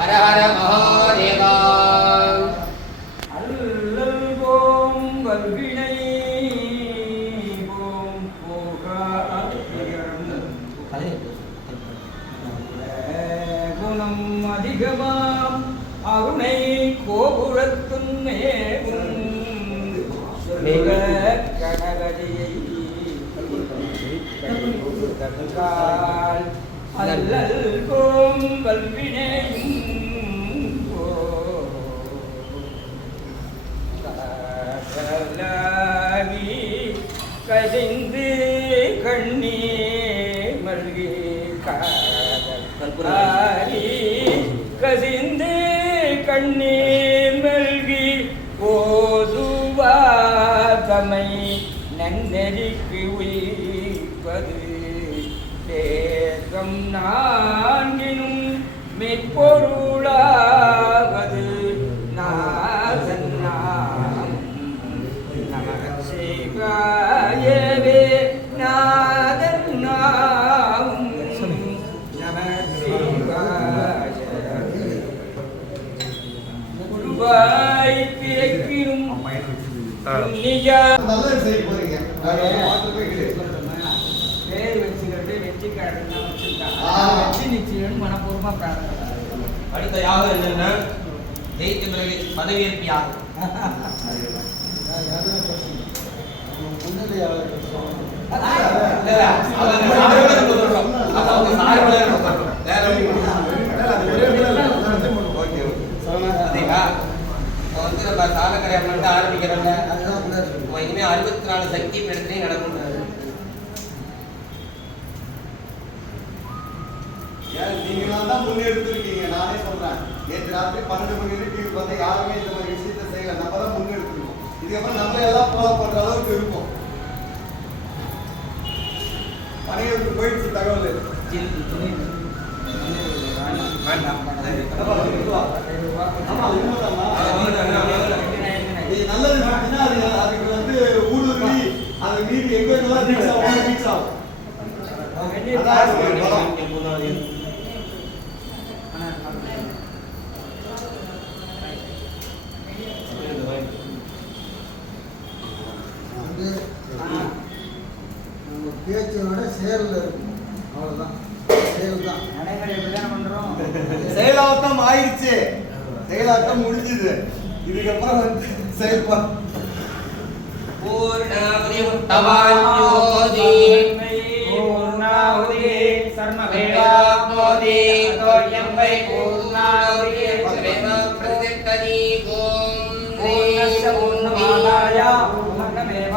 ஹர ஹர மகாதேவா. அல்லல் போம் வல்வினை போம் குணம் அதிகமாம் அருணை கோபுரத்துன்னேவும் கனகதியை அல்லல் போம் வல்வினையும் கசிந்து கண்ணீர் மல்கி காரி கசிந்து கண்ணீர் மல்கி ஓதுவாதமை நன்னெறிக்கு உயிர்ப்பது தேகம் நான்கினும் மெய்ப்பொருளாவது நாதன் நாம் நம சிவாயவே நாதன் நாம் நம சிவாய குருவாய் பிறக்கினும் பேர் வச்சுக்கிட்டு வெற்றிக்காரன் வெற்றி நிச்சயம் மனப்பூர்வமா பிரார்த்தனை. அடுத்த யாகம் என்னன்னா ஜெயித்த பிறகு பதவியேற்பு யாகம். சாலக்கரை அம்மன் ஆரம்பிக்கிறோம்ல, இனிமே 64 சக்தி பீடத்திலையும் நடக்கும். நீங்களாம் முன்னெடுத்திருக்கீங்க. நானே சொல்றேன், நேற்று ராத்திரி 12 மணி வரைக்கும் வந்து யாருமே இந்த மாதிரி விஷயத்த செய்யல. நம்ம தான் முன்னெடுத்துருக்கோம். இதுக்கப்புறம் நம்மளே எல்லாம் ஃபாலோ பண்ற அளவுக்கு இருக்கும். பணிகளுக்கு போயிடுச்சு தகவல். நல்லது அதுக்கு வந்து ஊடுருவி அந்த நீர் எங்க ரீச் ஆகும். பேச்சோட செயல்ல இருக்கும். அவ்வளவுதான், செயல் தான். நடைமுறை எப்படிதான் பண்றோம். செயலாக்கம் ஆயிடுச்சு, செயலாக்கம் முடிஞ்சது. இதுக்கப்புறம் வந்து செயல்பா பூர்ணாவதி உத்தவாஞ்ஜோதி பூர்ணாவதி சர்மவேதாப்னோதி தோயம்பை பூர்ணாவதி ஸ்ரேமம் பிரதிஷ்டதி ஓம் பூர்ணஸ்ய பூர்ணமாதாய பூர்ணமேவ